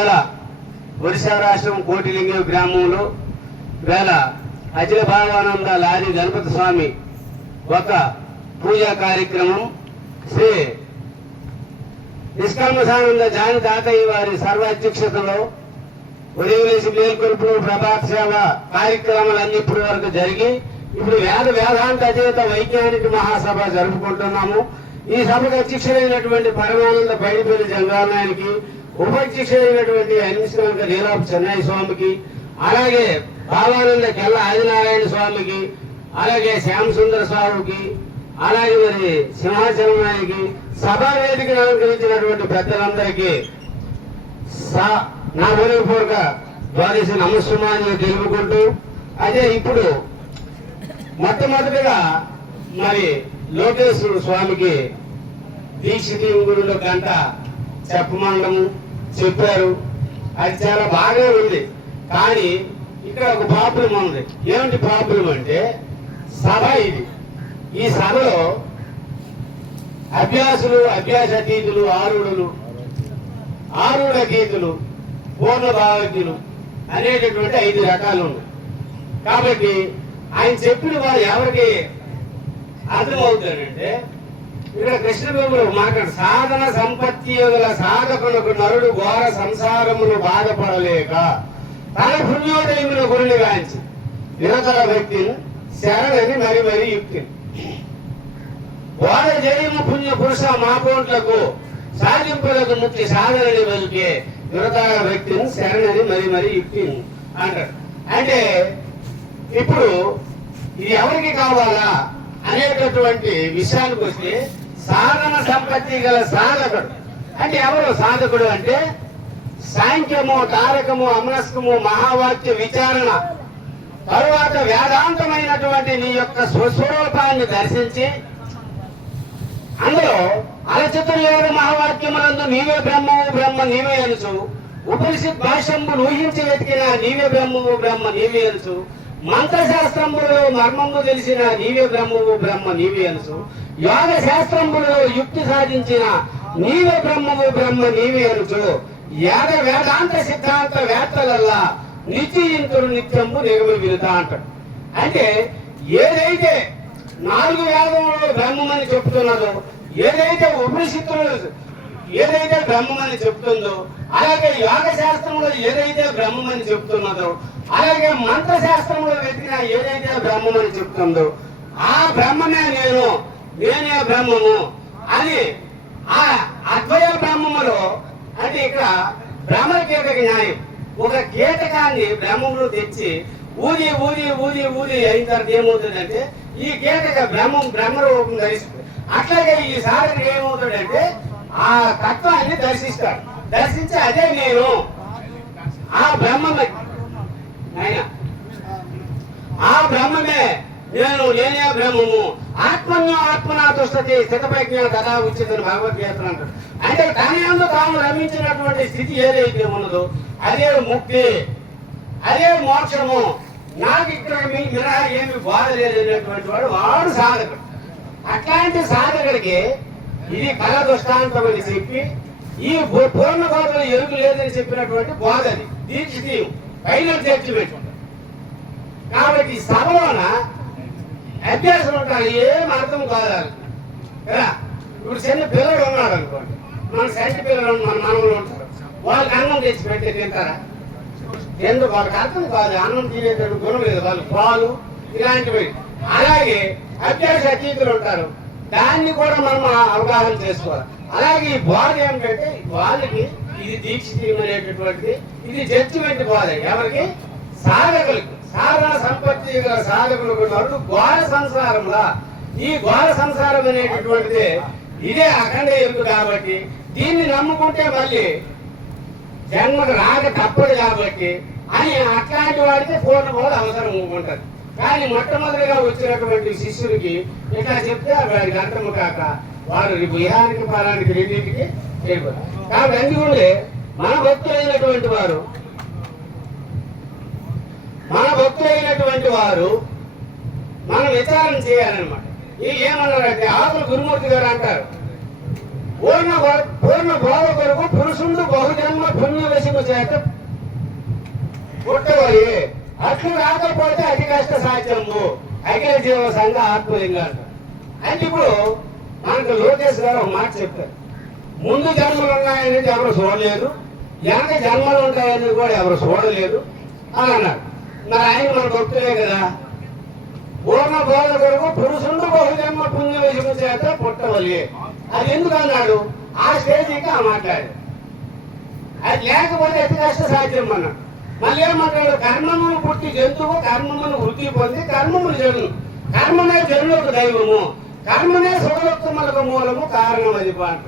ఈవేళ ఒరిస్సా రాష్ట్రం కోటిలింగ గ్రామంలో వేళ అఖిల భావానంద లారి గణపతి స్వామి ఒక పూజా కార్యక్రమం. శ్రీ నిష్కామసానంద జాని తాతయ్య వారి సర్వాధ్యక్షతలో ఉదయలేసి మేల్కొల్పు మేల్కొల్పులు ప్రభాత్ సేవ కార్యక్రమాలన్నీ ఇప్పటి వరకు జరిగి ఇప్పుడు వేద వేదాంత అచేత వైజ్ఞానిక మహాసభ జరుపుకుంటున్నాము. ఈ సభకు అధ్యక్షులైనటువంటి పరమానంద పైడిపల్లి జంగానాయనికి ఉపాధ్యక్షుడైనటువంటి అన్నిశ్వరంక నీలాపు చెన్నై స్వామికి అలాగే భావానంద కెల్ల ఆదినారాయణ స్వామికి అలాగే శ్యామసుందర స్వామికి అలాగే మరి సింహాచలం నాయకి సభా వేదికను అలంకరించినటువంటి పెద్దలందరికీ సా- నా హృదయపూర్వక ద్వాదశి నమస్సుమాన్ని తెలుపుకుంటూ అదే ఇప్పుడు మొట్టమొదటిగా మరి లోకేశ్వరుడు స్వామికి దీక్షితి గురులో గంట చెప్పమండము చెప్పారు. అది చాలా బాగా ఉంది. కానీ ఇక్కడ ఒక ప్రాబ్లం ఉంది. ఏమిటి ప్రాబ్లం అంటే సభ ఇది. ఈ సభలో అభ్యాసులు అభ్యాస అతీతులు ఆరుడులు ఆరుడ గీతులు పూర్ణ భావజ్ఞులు అనేటటువంటి ఐదు రకాలు ఉన్నాయి. కాబట్టి ఆయన చెప్పిన వారు ఎవరికి అర్థమవుతాడంటే ఇక్కడ కృష్ణబాబులు మాట్లాడు సాధన సంపత్తి గల సాధకులకు నరుడు ఘోర సంసారమును బాధపడలేక తన పుణ్యోదయమును గురుని గాంచి. నిరతర వ్యక్తిని శరణని మరి మరి యుక్తిని ఘోర జయము పుణ్య పురుష మాపోట్లకు సాధింపులకు ముక్తి సాధనని వెళ్తే నిరతర వ్యక్తిని శరణని మరి మరి యుక్తిని అంటాడు. అంటే ఇప్పుడు ఇది ఎవరికి కావాలా? అనేటటువంటి విషయానికి వస్తే సాధన సంపత్తి గల సాధకుడు. అంటే ఎవరు సాధకుడు అంటే సాంఖ్యము తారకము అమనస్కము మహావాక్య విచారణ తరువాత వేదాంతమైనటువంటి నీ యొక్క స్వస్వరూపాన్ని దర్శించి అందులో అలచతుర్యోగ మహావాక్యములందు నీవే బ్రహ్మము బ్రహ్మ నీవే అనుచు ఉపనిషత్ భాష్యంబు ఊహించి వెతికిన నీవే బ్రహ్మము బ్రహ్మ నీవే అనుచు మంత్రశాస్త్రములో మర్మము తెలిసిన నీవే బ్రహ్మము బ్రహ్మ నీవే అనుసు. యోగ శాస్త్రములో యుక్తి సాధించిన నీవే బ్రహ్మవు బ్రహ్మ నీవే అనుచు యాగ వేదాంత సిద్ధాంత వేత్తలల్లా నిత్యంతుడు నిత్యము నిగమ వినుత అంటాడు. అంటే ఏదైతే నాలుగు వేదములు బ్రహ్మమని చెప్తున్నదో ఏదైతే ఉపనిషత్తులు ఏదైతే బ్రహ్మమని చెప్తుందో అలాగే యోగ శాస్త్రంలో ఏదైతే బ్రహ్మమని చెప్తున్నదో అలాగే మంత్ర శాస్త్రంలో వెతికిన ఏదైతే బ్రహ్మమని చెప్తుందో ఆ బ్రహ్మమే నేను నేనే బ్రహ్మము. అని ఆ అద్వయ బ్రహ్మములో అంటే ఇక్కడ బ్రహ్మ కీటక న్యాయం. ఒక కీటకాన్ని బ్రహ్మంలో తెచ్చి ఊది ఊది ఊది ఊది అయిన తర్వాత ఏమవుతుందంటే ఈ కీటక బ్రహ్మం బ్రహ్మ రూపం ధరిస్తుంది అట్లాగే ఈ సాధకుడు ఏమవుతాడంటే ఆ తత్వాన్ని దర్శిస్తాడు. దర్శించి అదే నేను. ఆ బ్రహ్మమే. నాయనా, ఆ బ్రహ్మమే. నేను నేనే బ్రహ్మము. ఆత్మన్యో ఆత్మనా దుష్టతి స్థితప్రజ్ఞ తదా ఉచితని భగవద్గీతలు అంటాడు. అంటే తన తాము రమించినటువంటి స్థితి ఏదైతే ఉన్నదో అదే ముక్తి అదే మోక్షము. నాకు ఇక్కడ మీ మినహా ఏమి బాధ లేదనేటువంటి వాడు వాడు సాధకుడు. అట్లాంటి సాధకుడికి ఇది కళ దృష్టాంతం అని చెప్పి ఈ పూర్ణ బోధన ఎరుగు లేదని చెప్పినటువంటి బోధ అది. దీక్ష తీయం ఫైనల్ జడ్జిమెంట్. కాబట్టి సభలోన అభ్యాసం ఉంటారు ఏం అర్థం కాదు. కదా? ఇప్పుడు చిన్న పిల్లలు ఉన్నాడు అనుకోండి. మన సంటి పిల్లలు మన మనవులు ఉంటారు. వాళ్ళకి అన్నం తెచ్చి పెట్టి తింటారా? ఎందుకు? వాళ్ళకి అర్థం కాదు. అన్నం తినేటువంటి గుణం లేదు. వాళ్ళు పాలు ఇలాంటివి. అలాగే అభ్యాస అతీతులు ఉంటారు. దాన్ని కూడా మనం అవగాహన చేసుకోవాలి. అలాగే ఈ బోధ ఏమిటంటే వాళ్ళకి ఇది దీక్ష అనేటటువంటిది ఇది జడ్జిమెంట్ బోధ. ఎవరికి? సాధకులకు. సాధన సంపత్తి గల సాధకులకు నరుడు ఘోర సంసారంలా. ఈ ఘోర సంసారం అనేటటువంటిది ఇదే అఖండ ఎరుకు కాబట్టి దీన్ని నమ్ముకుంటే మళ్ళీ జన్మకు రాక తప్పదు కాబట్టి అని అట్లాంటి వాడికి పూర్ణ బోధ అవసరం ఉంటుంది. కానీ మొట్టమొదటిగా వచ్చినటువంటి శిష్యుడికి ఇట్లా చెప్తే వారికి అర్థం కాక వారు విహానికి పాలానికి రెండింటికి వెళ్ళిపోతారు కాబట్టి అందుకుంటే మన భక్తులైనటువంటి వారు మన భక్తులైనటువంటి వారు మనం విచారణ చేయాలన్నమాట. ఈ ఏమన్నారంటే ఆకులు గురుమూర్తి గారు అంటారు. పూర్ణ పూర్ణ భావ కొరకు పురుషుడు బహుజన్మ పుణ్యవశము చేత పుట్టబోయి అట్లు రాకపోతే అతి కష్ట సాధ్యము. అఖిల జీవ సంఘ ఆత్మలింగ అంటారు అంటే ఇప్పుడు మనకు లోకేష్ గారు ఒక మాట చెప్తారు ముందు జన్మలు ఉన్నాయనేది ఎవరు చూడలేదు. వెనక జన్మలు ఉంటాయని కూడా ఎవరు చూడలేదు అని అన్నారు. మరి ఆయన మన భక్తులే కదా. పూర్ణ బోధ కొరకు పురుషుడు బహుజన్మ పుణ్య విషయం చేత పుట్టవలే. అది ఎందుకు అన్నాడు? ఆ స్టేజ్ ఆ మాట్లాడాడు అది లేకపోతే అతి కష్ట సాధ్యం అన్నాడు. మళ్ళీ ఏమంటాడు కర్మమును పుట్టి జంతువు కర్మమును వృత్తి పొంది కర్మమును జను కర్మనే జనులకు దైవము. కర్మనే సుఖదుఖములకు మూలము కారణం అది పాట.